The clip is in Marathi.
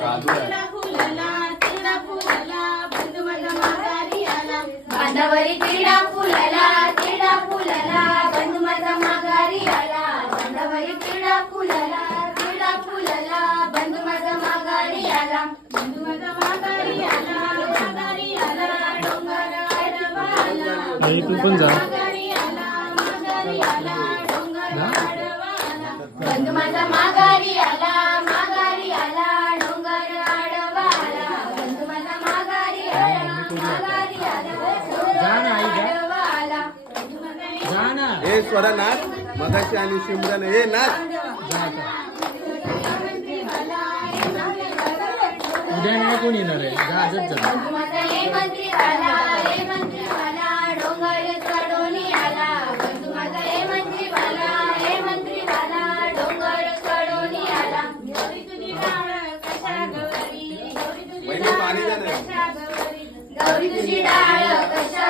तिरडा फुलला बंधू माझा माघारी आला. बांधावरी तिरडा फुलला बंधू माझा माघारी आला. बांधावरी तिरडा फुलला बंधू माझा माघारी आला. बंधू माझा माघारी आला डोंगर आडवा आला. आई तू पण जा. माघारी आला डोंगर आडवा आला. बंधू माझा माघारी आला डोंगर आडवा आला. बंधू माझा माघारी आला जा ना आई, जा. आडवा आला. जा ना. हे स्वरा नाच मगाशी आणि शिमरन हे नाच. जा आता. उद्या नाही कोण येणार आहे. जा आजच जा. बंधू माझा हे मंत्री आला डोंगर चढून आला. बंधू माझा हे मंत्री आला डोंगर चढून आला. गौरी तुझी डाळ कशा गौरी, गौरी तुझी वहिनी पाणी द्या ना. कशा गौरी, गौरी तुझी डाळ कशा